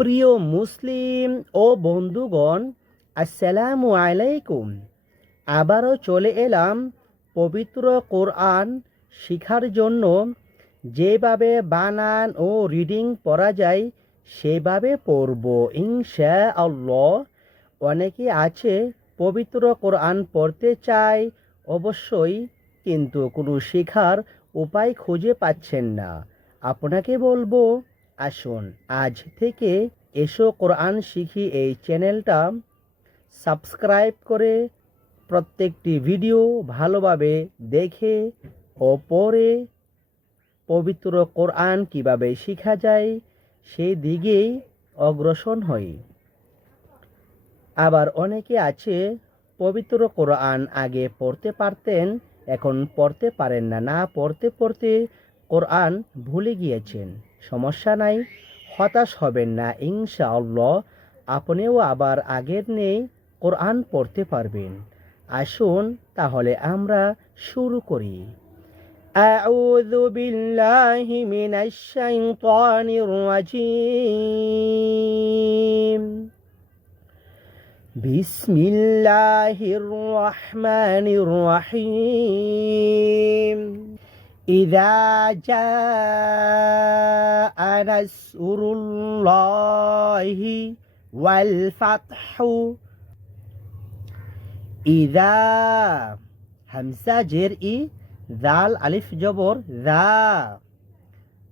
প্রিয় মুসলিম ও বন্ধুগণ, আসসালামু আলাইকুম। আবারও চলে এলাম পবিত্র কোরআন শিখার জন্য। যেভাবে বানান ও রিডিং পড়া যায়, সেভাবে পড়ব ইনশা আল্লাহ অনেকে আছে পবিত্র কোরআন পড়তে চায়, অবশ্যই, কিন্তু কোনো শেখার উপায় খুঁজে পাচ্ছেন না। আপনাকে বলব আসুন, আজ থেকে এসো কোরআন শিখি এই চ্যানেলটা। সাবস্ক্রাইব করে প্রত্যেকটি ভিডিও ভালোভাবে দেখে ও পরে পবিত্র কোরআন কীভাবে শেখা যায় সেই দিকেই অগ্রসর হই। আবার অনেকে আছে, পবিত্র কোরআন আগে পড়তে পারতেন, এখন পড়তে পারেন না না পড়তে পড়তে কোরআন ভুলে গিয়েছেন। সমস্যা নাই হতাশ হবেন না ইনশাআল্লাহ আপনিও আবার আগের নেই কোরআন পড়তে পারবেন আসুন তাহলে আমরা শুরু করি أعوذ بالله من الشيطان الرجيم بسم الله الرحمن الرحيم إذا جاء نصر الله والفتح إذا همزة جرئي ذال ألف جبر ذا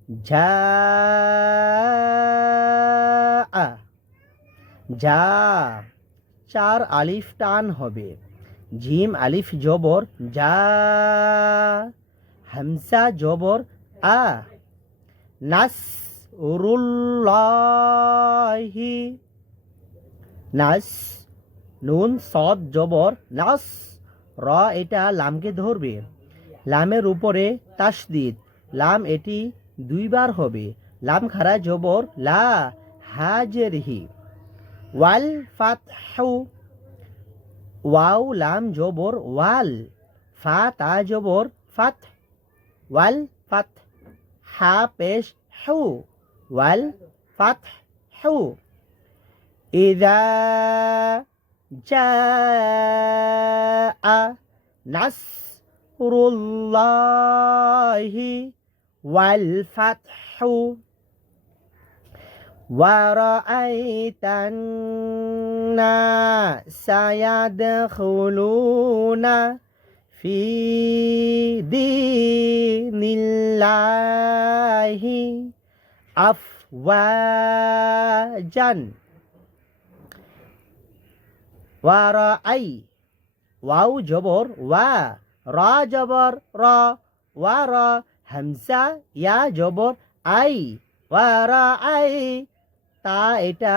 جاء যা চার আলিফ টান হবে জিম আলিফ জবর যা হামসা জবর আ নাস উরুল্লাহি নাস নুন সদ জবর নাস র এটা লামকে ধরবে। লামের উপরে তাসদিদ। লাম এটি দুইবার হবে। লাম খারা জবর লা হাজেরহি। ওয়াল ফাতহু। ওয়াও লাম জবর ওয়াল। ফা তা জবর ফাত والفتح ح حو والفتح حو إذا جاء نصر الله والفتح ورأيت الناس يدخلون ফি দিনিল্লাহি আফওয়াজান। ওয়া রা আই ওয়াউ জবর, ওয়া, রা জবর, র ওয়া রা হামসা, ইয়া জবর, আই ওয়া রা আই তা এটা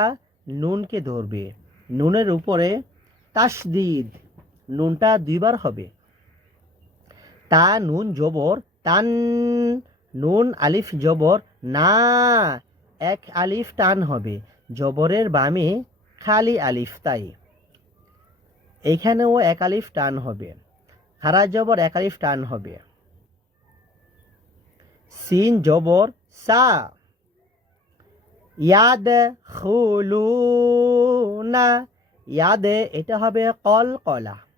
নুনকে ধরবে। নুনের উপরে তাসদিদ নুনটা দুইবার হবে। তা নুন জবর, তান নুন আলিফ জবর, না এক আলিফ টান হবে। জবরের বামে খালি আলিফ তাই। এখানেও এক আলিফ টান হবে। খারা জবর এক আলিফ টান হবে। সিন জবর, সা। ইয়াদ খুলুনা। ইয়াদে, এটা হবে কল কলা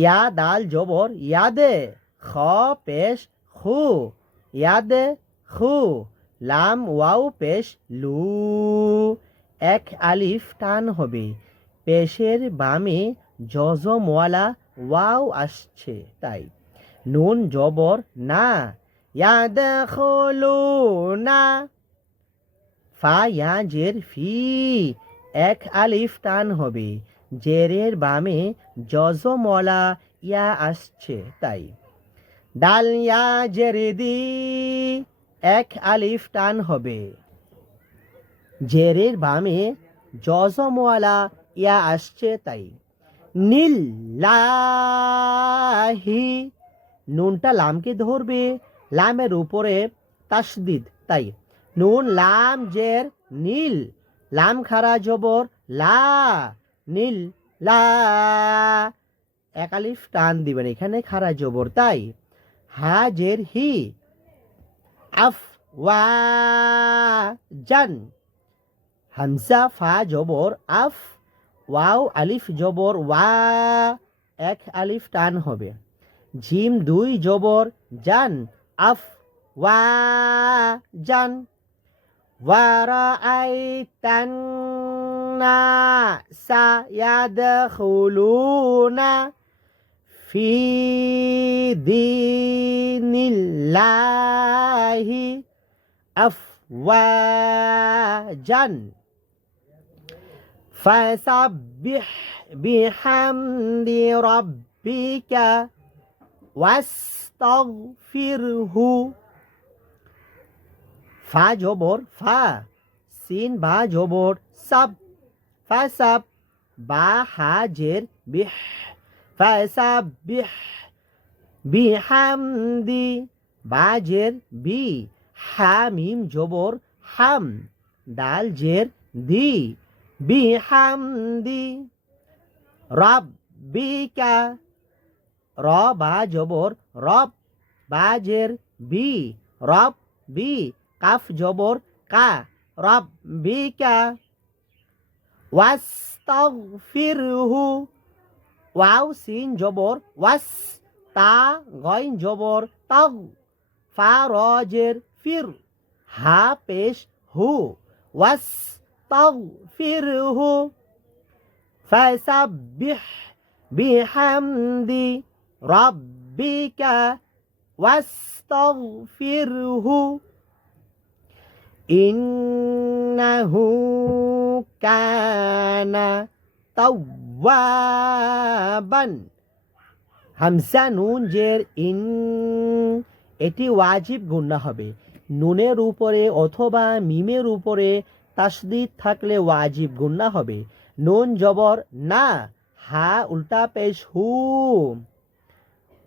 ইয়া দাল জবর, ইয়াদে খ, পেশ, খু, ইয়াদে খু, লাম, ওয়াও, পেশ, লু। এক আলিফ টান হবে। পেশের বামে জজমওয়ালা ওয়াও আসছে, তাই। নুন জবর, না। ইয়াদ না ফা, ইয়া, জের, ফি। এক আলিফ টান হবে। জেরের বামে জজমলা ইয়া আসছে তাই। ডাল ইয়া জেরে দি, এক আলিফ টান হবে। জেরের বামে জজমওয়ালা ইয়া আসছে তাই। নীল লাহি নুনটা লামকে ধরবে, লামের উপরে তাসদিদ তাই। নুন, লাম, জের, নীল, লাম খারা, জবর, লা, নীল লা। একালিফ টান দিবেন, এখানে খাড়া জবর, তাই। হা জের হি। আফ ওয়া জান হামসা ফা জবর, আফ। ওয়াও, আলিফ জবর, ওয়া। এক আলিফ টান হবে। ঝিম দুই জবর, জান। আফ ওয়া জান ওয়ারা আই টান يدخلون سيدخلون في دين الله أفواجا. فسبح بحمد ربك واستغفره. فا ف فا سين با جبر سب জের বিহ ফা সাব বিহামদি বা জের বি হা মিম জবর হাম ডাল জের দি বিহামদি রব্বিকা র বা জবর রব বা জের বি রব বি কাফ জবর কা রব্বিকা ওয়াস্তাগফিরহু ওয়াও সিন জবর ওয়াস তা গইন জবর তাগ ফা রজের ফির হা পেশ হু ওয়াস তাগফিরহু فسبح بحمد ربك واستغفره إنه كان توابا হামসা নুন জের ইন এটি ওয়াজিব গুন্না হবে নুনের উপরে অথবা মিমের উপরে তাসদিদ থাকলে ওয়াজিব গুন্না হবে নুন জবর না হা উল্টা পেশ হু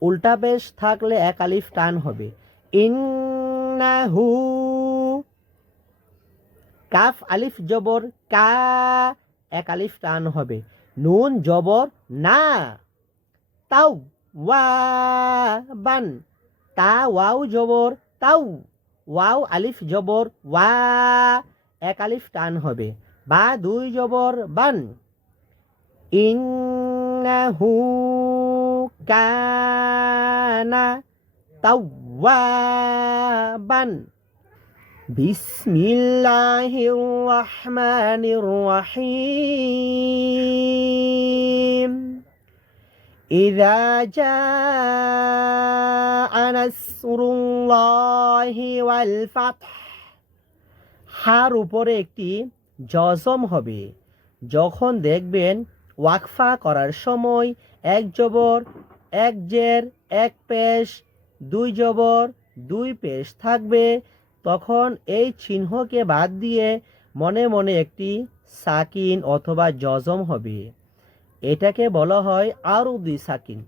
উল্টা পেশ থাকলে এক আলিফ টান হবে ইন্নাহু কাফ আলিফ জবর কা, এক আলিফ টান হবে। নুন, জবর, না। তাও, ওয়া, বান। তা, ওয়াও, জবর, তাও। ওয়াও, আলিফ, জবর, ওয়া, এক আলিফ টান হবে। বা, দুই, জবর, বান। ইন্নাহু কানা। তাওয়াবান بسم الله الرحمن الرحيم إذا جاء نصر الله والفتح হার উপরে একটি জজম হবে যখন দেখবেন ওয়াকফা করার সময় এক জবর এক জের এক পেশ দুই জবর দুই পেশ থাকবে তখন এই চিহ্নকে বাদ দিয়ে মনে মনে একটি সাকিন অথবা জজম হবে এটাকে বলা হয় আরও দুই সাকিন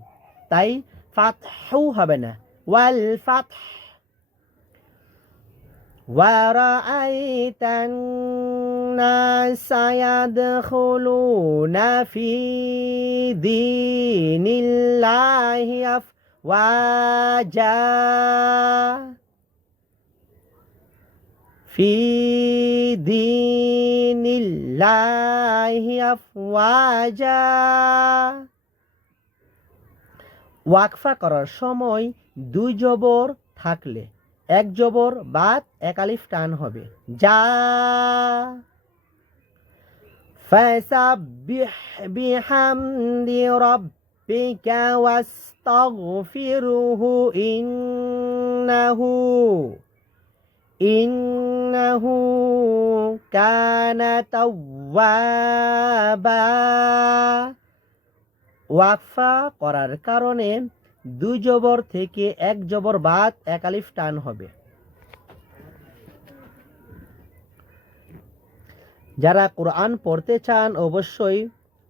তাই ফাতহু হবে না ওয়াল ফাত ورأيت الناس يدخلون في دين الله أفواجا في دين الله أفواجا ওয়াকফা করার সময় দুই জবর থাকলে এক জবর বাদ এক আলিফ টান হবে যা فسبح بحمد ربك واستغفره إنه إنه كان توابا ওয়াকফা করার কারণে দুই জবর থেকে এক জবর বাদ এক আলিফ টান হবে যারা কোরআন পড়তে চান অবশ্যই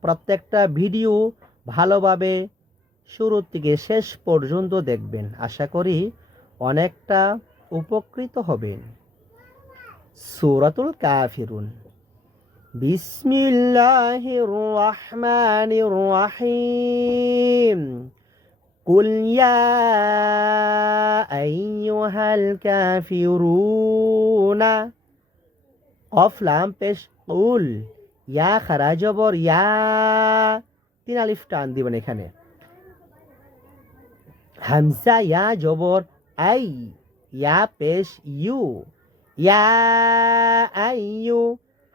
প্রত্যেকটা ভিডিও ভালোভাবে শুরু থেকে শেষ পর্যন্ত দেখবেন আশা করি অনেকটা উপকৃত হবেন সুরাতুল কাফিরুন বিসমিল্লাহির রহমানির রহিম قل يا أيها الكافرون কফ লাম পেশ উল ইয়া খারা জবর ইয়া তিন আলিফ টান দিবেন এখানে হামসা ইয়া জবর আই ইয়া পেশ ইউ ইয়া আই ইউ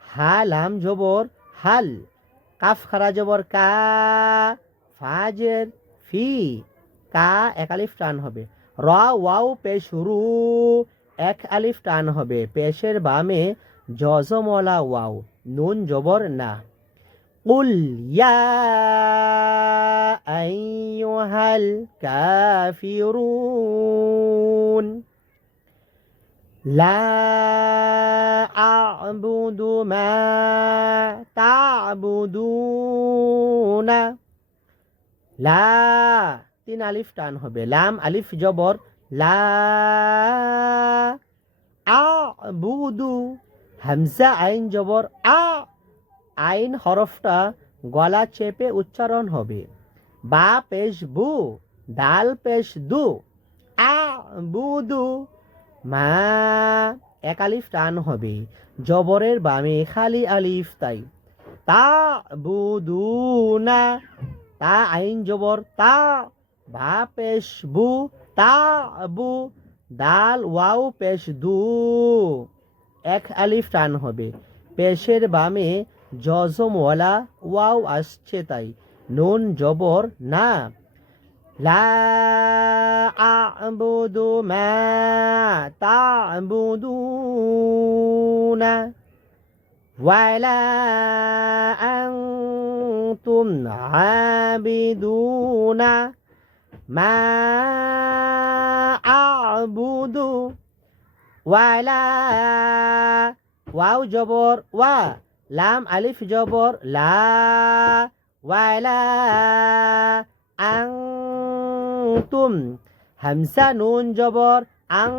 হা লাম জবর হাল কাফ খারা জবর কা ফাজের ফি কা এক আলিফ টান হবে র ওয়াও পেশ রু এক আলিফ টান হবে পেশের বামে জজমলা ওয়াও নুন জবর না قل يا أيها الكافرون لا أعبد ما تعبدون লা তিন আলিফ টান হবে লাম আলিফ জবর লা আবুদু হামজা আইন জবর আ আইন হরফটা গলা চেপে উচ্চারণ হবে বা পেশ বু ডাল পেশ দু আ বুদু মা, এক আলিফ টান হবে, জবরের বামে খালি আলিফ তাই। তা বুদু না, তা আইন জবর তা, বা পেশ বু, তা বু, দাল ওয়াও পেশ দু। এক আলিফ টান হবে, পেশের বামে জজমওয়ালা ওয়াও আসছে তাই, নুন জবর না। লা আবুদু মা তা'বুদুনা ওয়ালা আনতুম আবিদুনা মা আবুদু ওয়ালা ওয়াও জবর ওয়া লাম আলিফ জবর লা ওয়ালা আং তুম হামসা নুন জবর আং।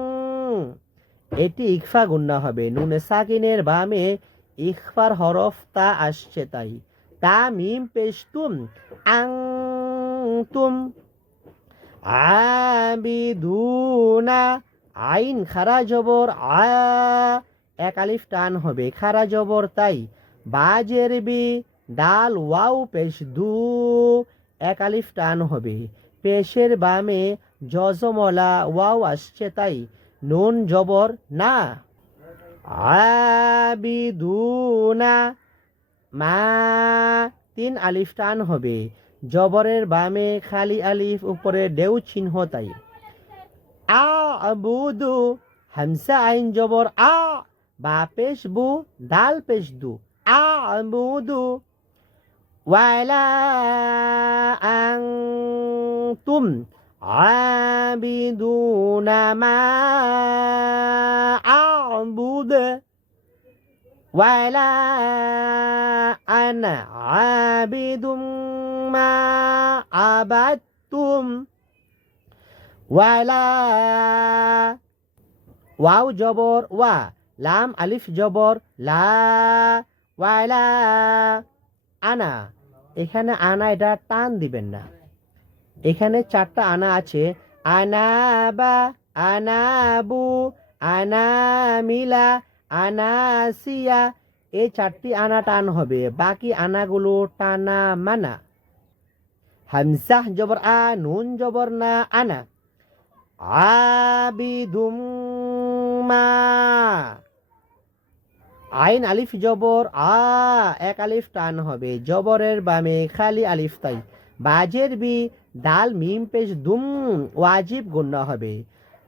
এটি ইকফা গুন্না হবে। নুনে সাকিনের বামে ইকফার হরফ তা আসছে তাই। তা মিম পেশ তুম আং তুম। আবিদুনা আইন খারা জবর আ। এক আলিফ টান হবে। খারা জবর তাই। বাজের বি, ডাল ওয়াও পেশ দু। এক আলিফ টান হবে। পেশের বামে জজমলা, ওয়াও আসছে তাই। নুন জবর, না। আবিদুনা। মা, তিন আলিফ টান হবে। জবরের বামে খালি আলিফ, উপরে ডেউ চিহ্ন তাই। আবুদু, হামসা আইন জবর, আ। বা পেশ বু দাল পেশ দু। আবুদু। ওয়ালা আনতুম আবিদুনা মা আবুদ ওয়ালা আনা আবিদুম মা আবাদতুম ওয়ালা ওয়াও জবর ওয়া লাম আলিফ জবর লা ওয়ালা আনা। এখানে আনা এটা টান দিবেন না। এখানে চারটা আনা আছে। আনা বা আনাবু আনামিলা আনাসিয়া এই চারটি আনা টান হবে। বাকি আনাগুলো টানা মানা। হামসাহ জবর আ, নুন জবর না আনা। আবিদুম মা। আইন আলিফ জবর, আ, এক আলিফ টান হবে। জবরের বামে খালি আলিফ তাই। বাজের বি ডাল মিম, পেশ, দুম, ওয়াজিব গণ্য হবে।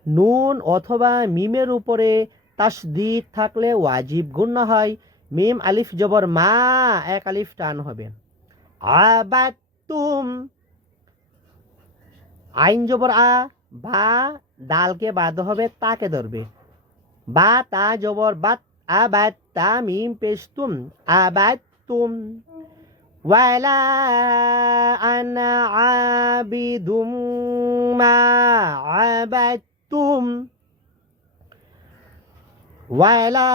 নুন অথবা মিমের উপরে তাসদিদ থাকলে ওয়াজিব গণ্য হয়। মিম, আলিফ, জবর, মা, এক আলিফ টান হবে। আবাতুম আইন জবর, আ, বা ডালকে বাদ হবে, তাকে ধরবে। বা, তা, জবর, বাত আবাত তা মিম পেশতুম আবাতুম ওয়ালা আনা আবিদুম মা আবাতুম ওয়ালা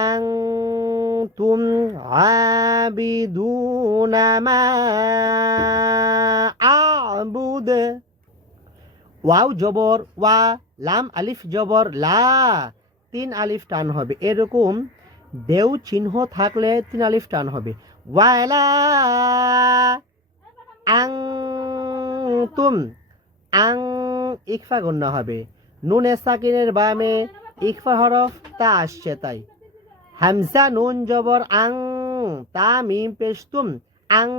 আনতুম আবিদুনা মা আবুদ ওয়াও জবর ওয়া লাম আলিফ জবর লা তিন আলিফ টান হবে। এরকম দেউ চিহ্ন থাকলে তিন আলিফ টান হবে। ওয়ালা আং তুম আং ইকফা গণ্য হবে। নুনে সাকিনের বামে ইকফা হরফ, তা আসছে তাই। হামসা নুন জবর আং, তা মিম পেশ তুম আং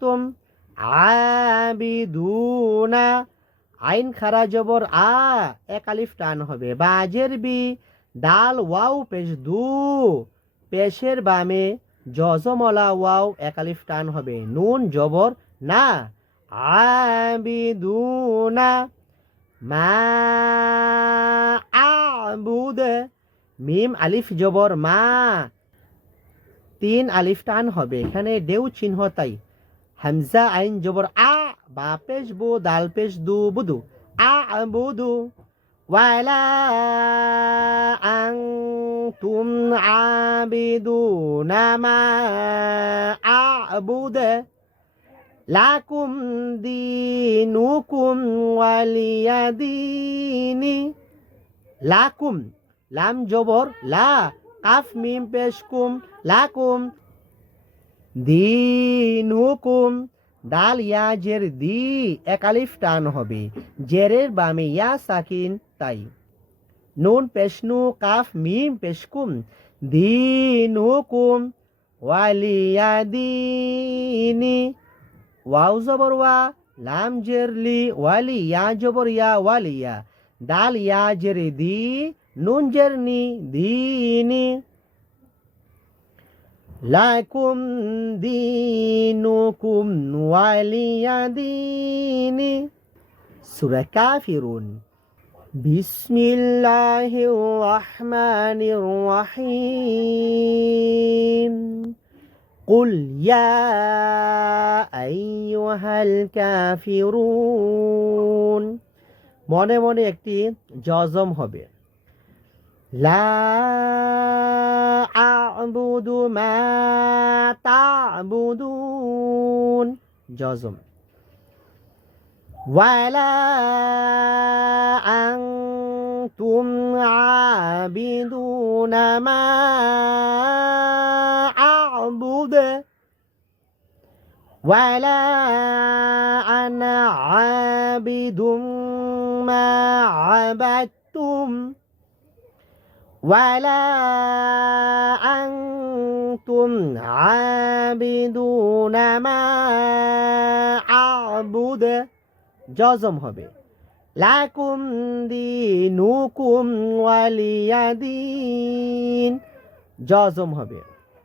তুম আবিদুনা আইন খারা জবর, আ, এক আলিফ টান হবে। বাজের বি ডাল ওয়াও, পেশ দু, পেশের বামে জজমলা, ওয়াও, এক আলিফ টান হবে। নুন জবর, না আবিদুনা মা আবুদ মিম আলিফ জবর, মা, তিন আলিফ টান হবে। এখানে ডেউ চিহ্ন তাই। হামজা আইন জবর, আ বা পেশ বু, দাল পেশ দু, বুদু, আ, বুদু। ওয়ালা আং তুম আবিদু নামা আবুদ। লাকুম দিনুকুম ওয়ালিয়াদিনি লাকুম, লাম জবর, লা, কাফ, মিম, পেশ কুম, লাকুম। দিনুকুম দাল ইয়া জের দি একালিফ টান হবে। জেরের বামে ইয়া সাকিন, তাই। নুন পেশনু, কাফ, মিম, পেশকুম। দিনুকুম, ওয়ালিয়া দিনি। ওয়াও জবর ওয়া, লাম জেরলি ওয়ালি ইয়া জবর ইয়া, ওয়ালিয়া। দাল ইয়া জের দি, নুন জেরনি দিনি। লাকুম দিনুকুম ওয়ালিয়া দিনি সূরা কাফিরুন বিসমিল্লাহির রহমানির রহিম قل يا أيها الكافرون মনে মনে একটি জজম হবে لا أعبد ما تعبدون. جزم ولا أنتم عابدون ما أعبد. ولا أنا عابد ما عبدتم. ولا أنتم عابدون ما أعبد জজম হবে লাকুম দিনুকুম ওয়ালিয়াদিন জজম হবে